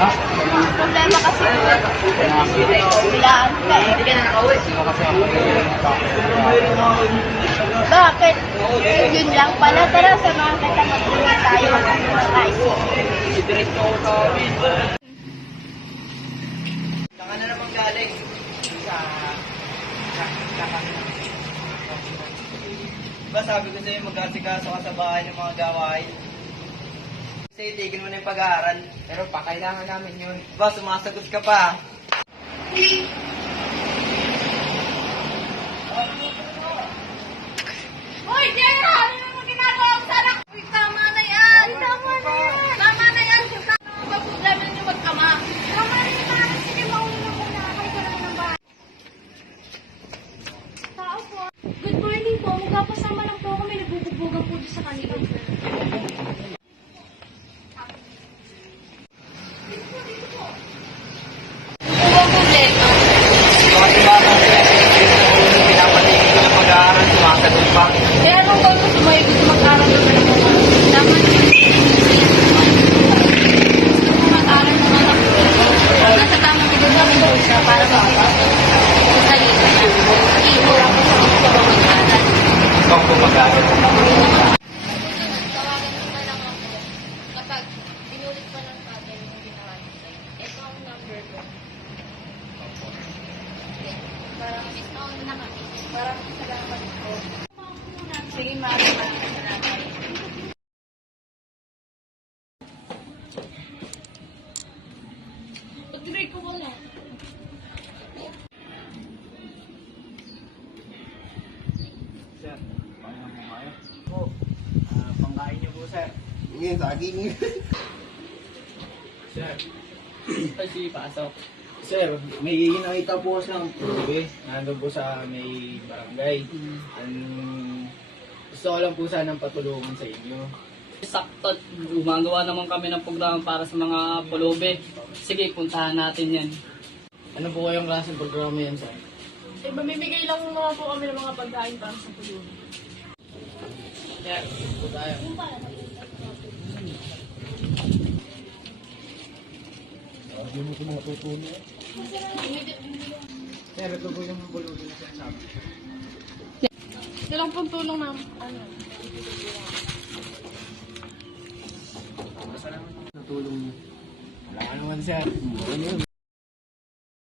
Ang problema kasi bilaan ka eh. Bakit? Yun lang pala. Tara, samahan kita mag-uwi tayo. Saka na naman galing sa Diba sabi ko sa'yo mag-asikaso ka sa bahay ng mga gawain? Kasi itigil mo na yung pag-aaral. Pero pa, kailangan namin yun. Diba, sumasagot ka pa. Hoy, Jera! Ano naman ginagawa ko sa anak? Uy, tama na yan! Tama na yan! Tama na yan! Tama po namin yung magkama. Tama na yung mga sige, mauna muna. Kayo ka lang ng bahay. Tao po. Good morning po. Magkapasama lang po ako. May nagbububugan po doon sa kanila. Huwag problema. Kasi bata, pinapatigil ko ng pag-aaral, sumasagot pa. Kaya nung bago sumayo gusto mag-aral ng anak ko. Tama na yun. Gusto ko mag-aral ng anak ko. Nasa tamang pinagawin ko siya para mag-aral sa salita niya. Iipo ako sa gusto ko mag-aral. Huwag ko mag-aaral. Tawagan mo na lang ako kapag pinulit pa ng tatay yung ginawa niya sa'yo. Ito ang number ko. Parang discount na kami. Parang salamat po. Sige, maraming salamat. Pag-break ko muna. Sir, paano mo kayo? Po, pangkain niyo po, sir. Ngayon, saging. Sir, kasi pasok. Sir, may nakita po siyang pulubi. Nandun po sa may barangay. Gusto ko lang po sanang patulungan sa inyo. Sakto, gumagawa naman kami ng programa para sa mga pulubi. Sige, puntahan natin yan. Ano po kayong klaseng programa yan, sir? Eh, mamimigay lang naman po kami ng mga pagkain para sa pulo. Sir, po tayo. Hindi mo ko mga tutunan. Sir, ito po yung pulubi na sinasabi. Ito lang pong tulong na, ano. Natulong niyo. Wala ka naman, sir.